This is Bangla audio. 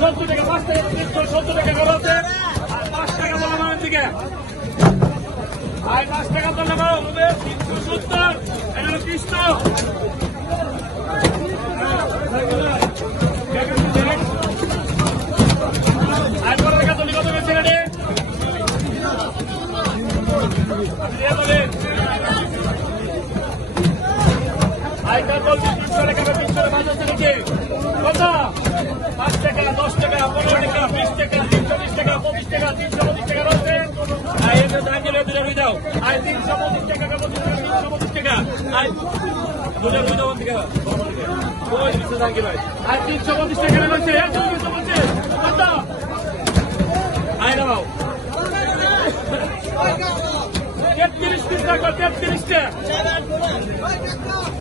70 টাকা 5 টাকা 370 টাকা খরচে আর 5 টাকা বললাম আমার দিকে আর 5 টাকা বললাম হবে 370 এখানে কৃষ্ণ আর কত টাকা তুমি কত বেশি রে আইটা বলছি 300 টাকা 300 বাজার থেকে কত 5 টাকা 10 টাকা 15 টাকা 20 টাকা 320 টাকা 25 টাকা 325 টাকা রয়েছে আর এর দাঙ্গিলে দিলে দাও আর 325 টাকা 325 টাকা আর দুটো দুটো থেকে ওই দিছে দাঙ্গি ভাই আর 325 টাকা রয়েছে এত কিছু বলছে কত আই নাও 33 টাকা 33 টাকা